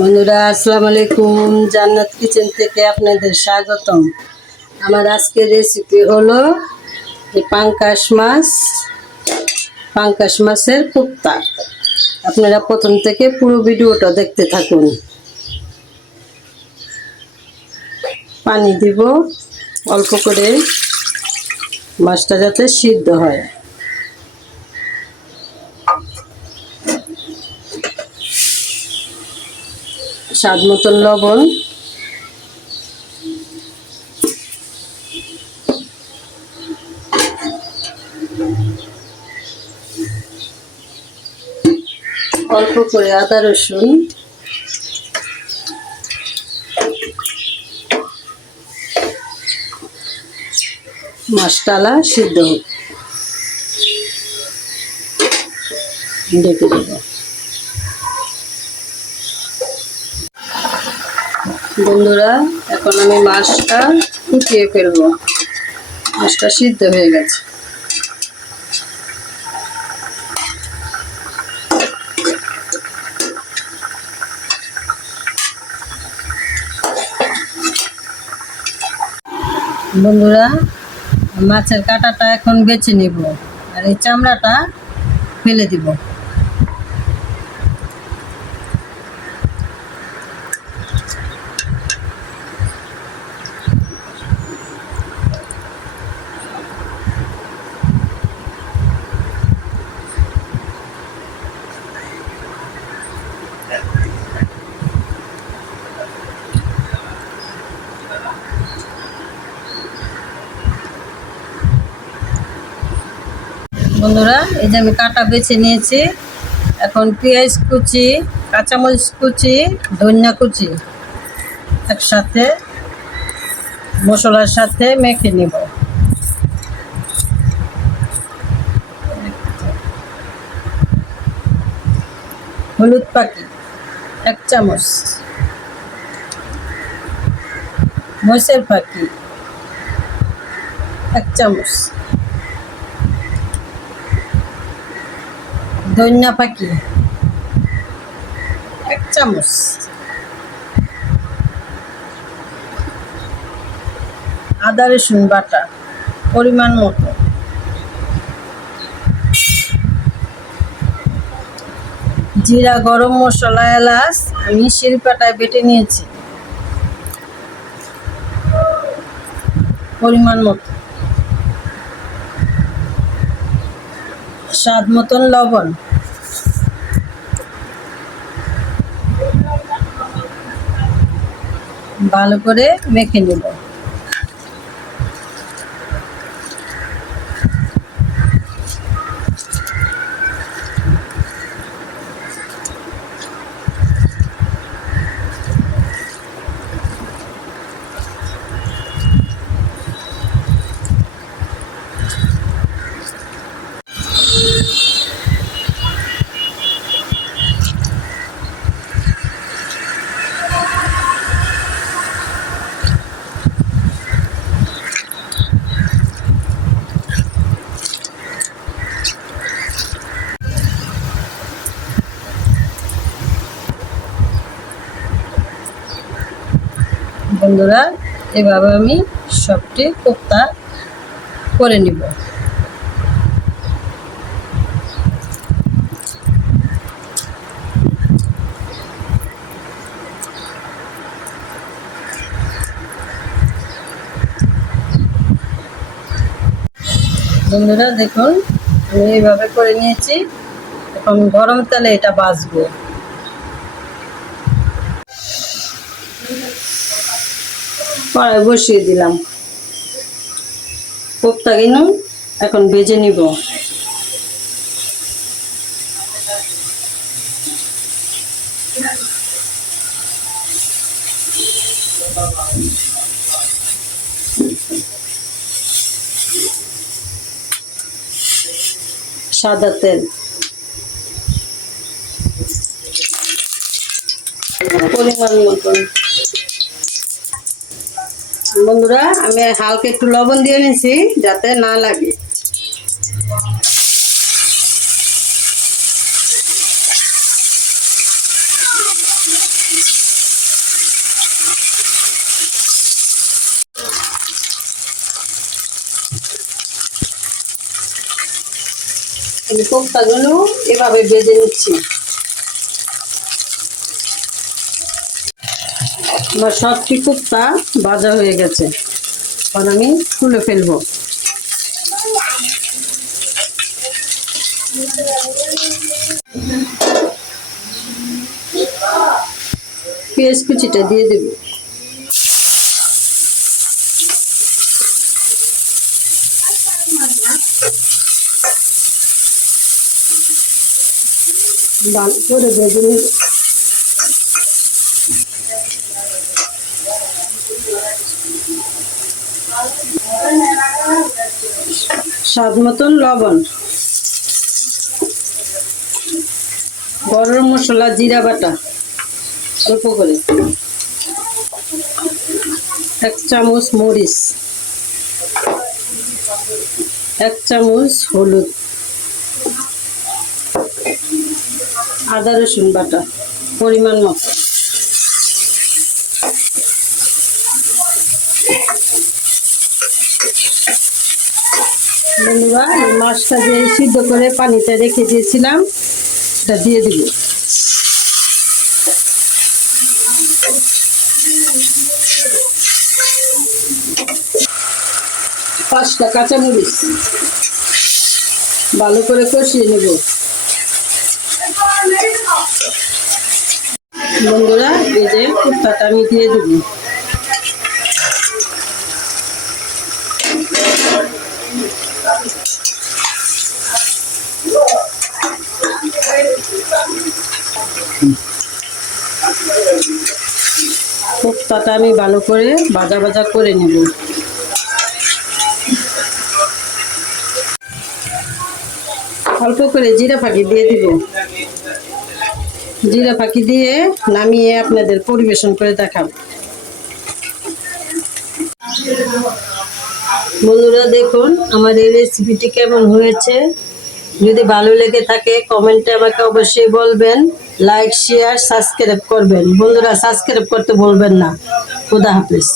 বন্ধুরা, আসসালামু আলাইকুম। জান্নাত কিচেন থেকে আপনাদের স্বাগতম। আমার আজকের রেসিপি হলো পাঙ্কাশ মাছ, পাঙ্কাশ মাছের কুপ্তা। আপনারা প্রথম থেকে পুরো ভিডিওটা দেখতে থাকুন। পানি দিব, অল্প করে মাছটা যাতে সিদ্ধ হয়। স্বাদ মতন লবণ। অল্প করে আদা রসুন। মাসটালা সিদ্ধ। হোক ডেকে দেবো। বন্ধুরা, এখন আমি মাছটা ফুটিয়ে ফেলব। মাছটা সিদ্ধ হয়ে গেছে। বন্ধুরা, মাছের কাঁটাটা এখন বেছে নিব আর এই চামড়াটা ফেলে দিব। বন্ধুরা, এই যে আমি কাটা বেছে নিয়েছি। এখন পেঁয়াজ কুচি, কাঁচামরিচ কুচি, ধনিয়া কুচি একসাথে মশলার সাথে মেখে নিব। হলুদ পাখি এক চামচ। মরিচের পাখি এক চামচ। ধনিয়া পাখি। এক চামচ। আদা, রসুন বাটা, পরিমাণ মতো। জিরা, গরম মশলা, এলাচ আমি শিলপাটায় বেটে নিয়েছি। পরিমাণ মতো। স্বাদ মতন লবণ। ভালো করে মেখে নেব। বন্ধুরা, এভাবে আমি সবটি কোপ্তা করে নিব। বন্ধুরা, দেখুন, আমি এইভাবে করে নিয়েছি। এখন গরম তেলে এটা বাজবো। কড়াই বসিয়ে দিলাম। কোপ্তা কিনু এখন ভেজে নিব। সাদা তেল। পরিমাণ মতন। বন্ধুরা আমি হালকা একটু লবণ দিয়ে নিছি যাতে না লাগে। এভাবে বেজে নিচ্ছি। আমার সবটি তা ভাজা হয়ে গেছে। এখন আমি তুলে ফেলব। পেঁয়াজ কুচিটা দিয়ে দেবো। ভালো করে নেব। স্বাদ মতন লবণ। গরম মশলা, জিরা বাটা, অল্প করে। এক চামচ মরিচ। এক চামচ হলুদ। আদা রসুন বাটা, পরিমাণ মতো। বন্ধুরা মাছটা যে সিদ্ধ করে পানিতে রেখে দিয়েছিলাম, এটা দিয়ে দিব। পাঁচটা কাঁচামরিচ ভালো করে কষিয়ে নেব। বন্ধুরা, এই যে কুর্তাটা আমি দিয়ে দেব। কুর্তাটা আমি ভালো করে ভাজা ভাজা করে নেব। অল্প করে জিরা ফাঁকি দিয়ে দিব। জিরা ফাঁকি দিয়ে নামিয়ে আপনাদের পরিবেশন করে দেখাবো। বন্ধুরা দেখুন, আমার এই রেসিপিটি কেমন হয়েছে? যদি ভালো লেগে থাকে কমেন্টে আমাকে অবশ্যই বলবেন লাইক শেয়ার সাবস্ক্রাইব করবেন। বন্ধুরা সাবস্ক্রাইব করতে বলবেন না। খুদা হাফিজ।